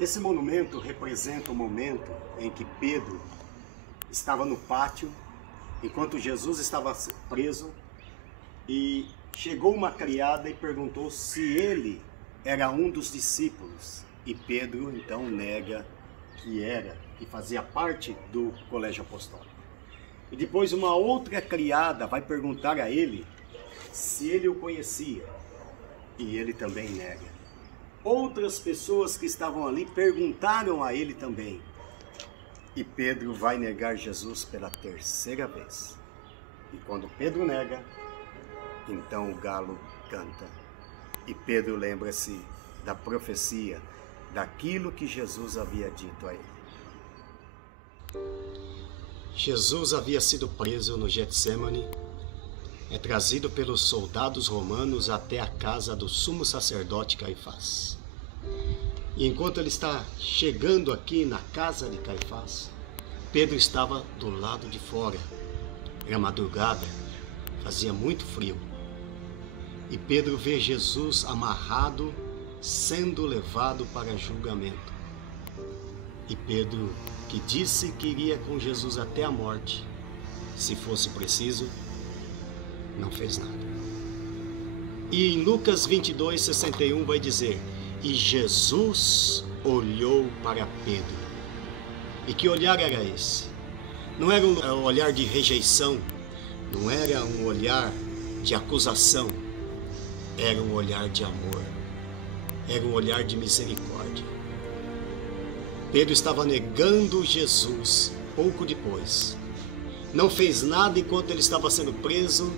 Esse monumento representa o momento em que Pedro estava no pátio, enquanto Jesus estava preso, e chegou uma criada e perguntou se ele era um dos discípulos. E Pedro então nega que fazia parte do colégio apostólico. E depois uma outra criada vai perguntar a ele se ele o conhecia, e ele também nega. Outras pessoas que estavam ali perguntaram a ele também, e Pedro vai negar Jesus pela terceira vez. E quando Pedro nega, então o galo canta, e Pedro lembra-se da profecia, daquilo que Jesus havia dito a ele. Jesus havia sido preso no Getsêmani, é trazido pelos soldados romanos até a casa do sumo sacerdote Caifás. E enquanto ele está chegando aqui na casa de Caifás, Pedro estava do lado de fora. Era madrugada, fazia muito frio. E Pedro vê Jesus amarrado, sendo levado para julgamento. E Pedro, que disse que iria com Jesus até a morte, se fosse preciso, não fez nada. E em Lucas 22:61 vai dizer: e Jesus olhou para Pedro. E que olhar era esse? Não era um olhar de rejeição, não era um olhar de acusação, era um olhar de amor, era um olhar de misericórdia. Pedro estava negando Jesus pouco depois. Não fez nada enquanto ele estava sendo preso,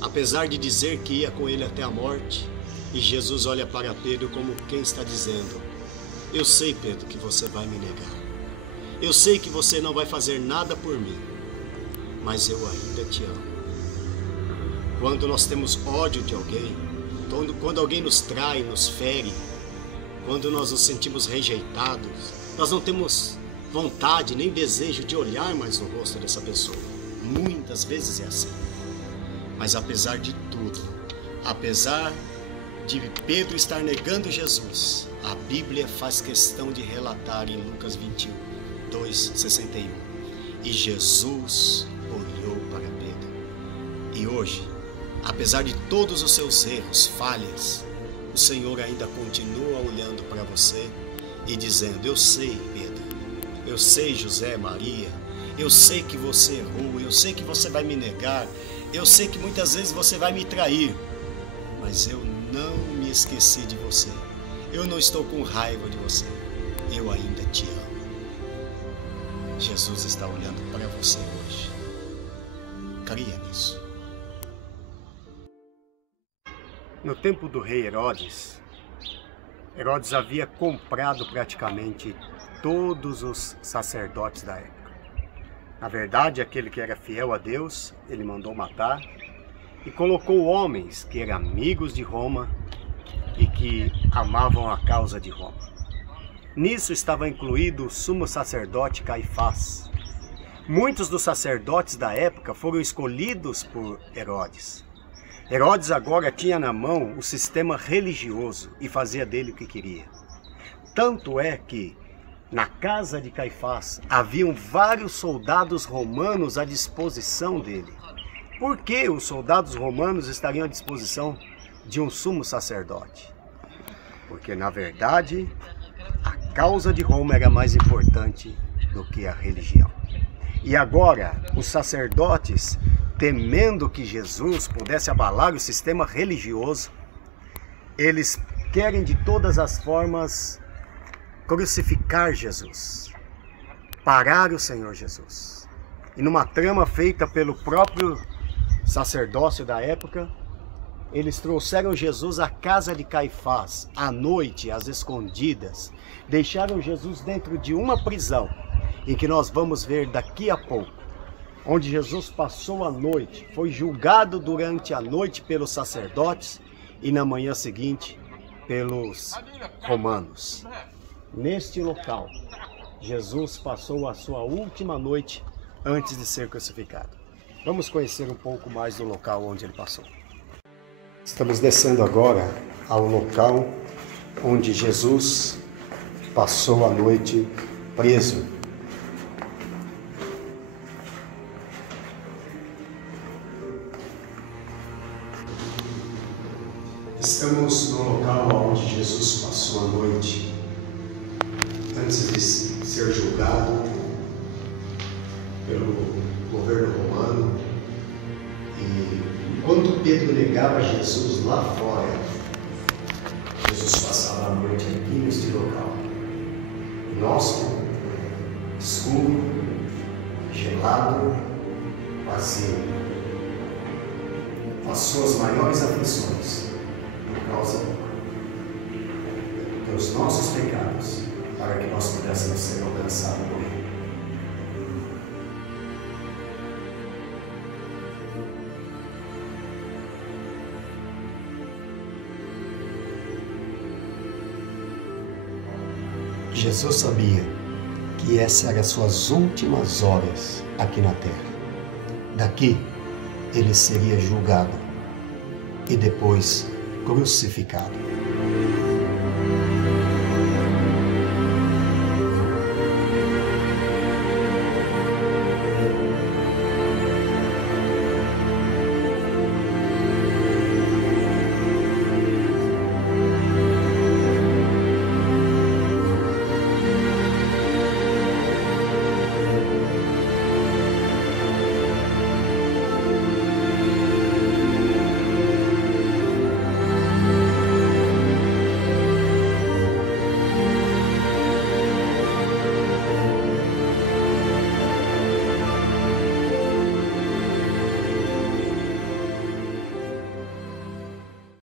apesar de dizer que ia com ele até a morte. E Jesus olha para Pedro como quem está dizendo: eu sei, Pedro, que você vai me negar. Eu sei que você não vai fazer nada por mim, mas eu ainda te amo. Quando nós temos ódio de alguém, quando alguém nos trai, nos fere, quando nós nos sentimos rejeitados, nós não temos vontade nem desejo de olhar mais no rosto dessa pessoa. Muitas vezes é assim. Mas apesar de tudo, apesar de Pedro estar negando Jesus, a Bíblia faz questão de relatar em Lucas 22:61. E Jesus olhou para Pedro. E hoje, apesar de todos os seus erros, falhas, o Senhor ainda continua olhando para você e dizendo: eu sei, Pedro, eu sei, José, Maria, eu sei que você errou, eu sei que você vai me negar, eu sei que muitas vezes você vai me trair, mas eu não me esqueci de você, eu não estou com raiva de você, eu ainda te amo. Jesus está olhando para você hoje. Creia nisso. No tempo do rei Herodes, Herodes havia comprado praticamente todos os sacerdotes da época. Na verdade, aquele que era fiel a Deus, ele mandou matar e colocou homens que eram amigos de Roma e que amavam a causa de Roma. Nisso estava incluído o sumo sacerdote Caifás. Muitos dos sacerdotes da época foram escolhidos por Herodes. Herodes agora tinha na mão o sistema religioso e fazia dele o que queria. Tanto é que na casa de Caifás haviam vários soldados romanos à disposição dele. Por que os soldados romanos estariam à disposição de um sumo sacerdote? Porque, na verdade, a causa de Roma era mais importante do que a religião. E agora, os sacerdotes, temendo que Jesus pudesse abalar o sistema religioso, eles querem de todas as formas crucificar Jesus, parar o Senhor Jesus. E numa trama feita pelo próprio sacerdócio da época, eles trouxeram Jesus à casa de Caifás, à noite, às escondidas, deixaram Jesus dentro de uma prisão, em que nós vamos ver daqui a pouco, onde Jesus passou a noite, foi julgado durante a noite pelos sacerdotes e na manhã seguinte pelos romanos. Neste local, Jesus passou a sua última noite antes de ser crucificado. Vamos conhecer um pouco mais do local onde ele passou. Estamos descendo agora ao local onde Jesus passou a noite preso. Estamos no local onde Jesus passou a noite, antes de ser julgado pelo governo romano. E enquanto Pedro negava Jesus lá fora, Jesus passava a noite aqui neste local, inóspito, escuro, gelado, vazio. Passou as maiores aflições por causa dos nossos pecados, para que nós pudéssemos ser alcançados por Ele. Jesus sabia que essas eram as suas últimas horas aqui na terra. Daqui ele seria julgado e depois crucificado.